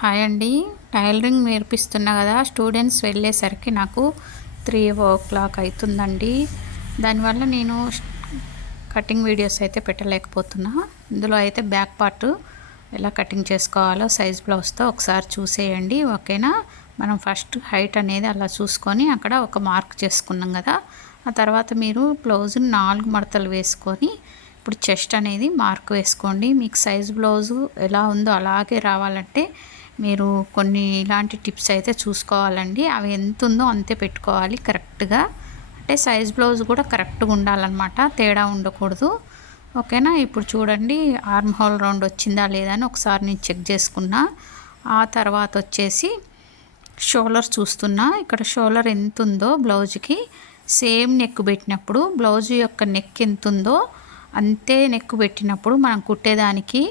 Hi అండి. Tailoring నేర్పిస్తున్నా కదా, students వెళ్ళేసరికి నాకు 3 o'clock అవుతుందండి. దానివల్ల నేను కటింగ్ వీడియోస్ అయితే పెట్టలేకపోతున్నా. ఇందులో అయితే బ్యాక్ పార్ట్ ఎలా కటింగ్ చేసుకోవాలో సైజ్ బ్లౌజ్తో ఒకసారి చూసేయండి, ఓకేనా. మనం ఫస్ట్ హైట్ అనేది అలా చూసుకొని అక్కడ ఒక మార్క్ చేసుకున్నాం కదా, ఆ తర్వాత మీరు బ్లౌజ్ 4 మడతలు వేసుకొని ఇప్పుడు చెస్ట్ అనేది మార్క్ వేసుకోండి. మీకు సైజ్ బ్లౌజు ఎలా ఉందో అలాగే రావాలంటే మీరు కొన్ని ఇలాంటి టిప్స్ అయితే చూసుకోవాలండి. అవి ఎంత ఉందో అంతే పెట్టుకోవాలి కరెక్ట్గా. అంటే సైజ్ బ్లౌజ్ కూడా కరెక్ట్గా ఉండాలన్నమాట, తేడా ఉండకూడదు, ఓకేనా. ఇప్పుడు చూడండి, ఆర్మ్ హోల్ రౌండ్ వచ్చిందా లేదా అని ఒకసారి నేను చెక్ చేసుకున్నా. ఆ తర్వాత వచ్చేసి షోల్డర్ చూస్తున్నా. ఇక్కడ షోల్డర్ ఎంత ఉందో బ్లౌజ్కి సేమ్ నెక్ పెట్టినప్పుడు బ్లౌజ్ యొక్క నెక్ ఎంత ఉందో అంతే నెక్ పెట్టినప్పుడు మనం కుట్టేదానికి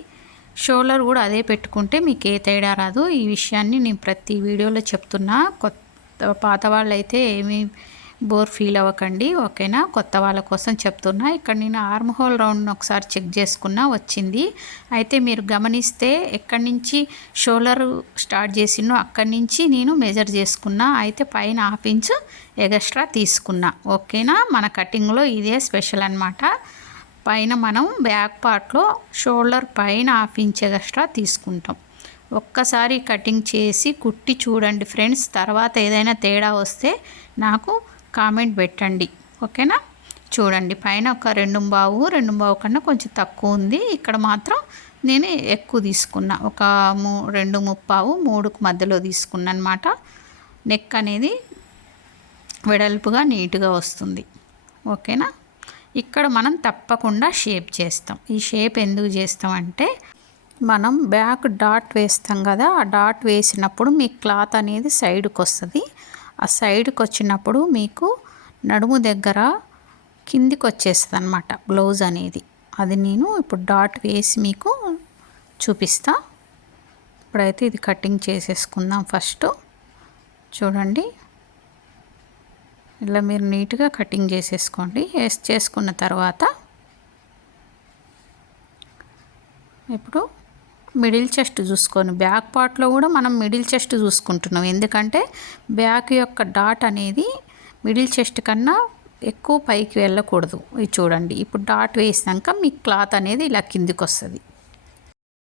షోల్డర్ కూడా అదే పెట్టుకుంటే మీకు ఏ తేడా రాదు. ఈ విషయాన్ని నేను ప్రతి వీడియోలో చెప్తున్నా. పాత వాళ్ళైతే ఏమీ బోర్ ఫీల్ అవ్వకండి, ఓకేనా. కొత్త వాళ్ళ కోసం చెప్తున్నా. ఇక్కడ నేను ఆర్మ్ హోల్ రౌండ్ని ఒకసారి చెక్ చేసుకున్నా, వచ్చింది. అయితే మీరు గమనిస్తే ఎక్కడి నుంచి షోల్డర్ స్టార్ట్ చేసినో అక్కడి నుంచి నేను మెజర్ చేసుకున్నా. అయితే పైన 1/2 ఇంచ్ ఎగస్ట్రా తీసుకున్నా, ఓకేనా. మన కటింగ్లో ఇదే స్పెషల్ అన్నమాట. పైన మనం బ్యాక్ పార్ట్లో షోల్డర్ పైన 1/2 ఇంచ్ ఎక్స్ట్రా తీసుకుంటాం. ఒక్కసారి కటింగ్ చేసి కుట్టి చూడండి ఫ్రెండ్స్. తర్వాత ఏదైనా తేడా వస్తే నాకు కామెంట్ పెట్టండి, ఓకేనా. చూడండి, పైన ఒక 2.5 కన్నా కొంచెం తక్కువ ఉంది. ఇక్కడ మాత్రం నేను ఎక్కువ తీసుకున్నా, ఒక 2.75 3కు మధ్యలో తీసుకున్నా అనమాట. నెక్ అనేది వెడల్పుగా నీట్గా వస్తుంది, ఓకేనా. ఇక్కడ మనం తప్పకుండా షేప్ చేస్తాం. ఈ షేప్ ఎందుకు చేస్తామంటే మనం బ్యాక్ డాట్ వేస్తాం కదా, ఆ డాట్ వేసినప్పుడు మీ క్లాత్ అనేది సైడ్కి వస్తుంది. ఆ సైడ్కి వచ్చినప్పుడు మీకు నడుము దగ్గర కిందికి వచ్చేస్తుంది అన్నమాట బ్లౌజ్ అనేది. అది నేను ఇప్పుడు డాట్ వేసి మీకు చూపిస్తా. ఇప్పుడైతే ఇది కటింగ్ చేసేసుకుందాం. ఫస్ట్ చూడండి, ఇలా మీరు నీట్గా కటింగ్ చేసేసుకోండి. చేసుకున్న తర్వాత ఇప్పుడు మిడిల్ చెస్ట్ చూసుకొని, బ్యాక్ పార్ట్లో కూడా మనం మిడిల్ చెస్ట్ చూసుకుంటున్నాం. ఎందుకంటే బ్యాక్ యొక్క డాట్ అనేది మిడిల్ చెస్ట్ కన్నా ఎక్కువ పైకి వెళ్ళకూడదు. ఇది చూడండి, ఇప్పుడు డాట్ వేసినాక మీ క్లాత్ అనేది ఇలా కిందికి వస్తుంది.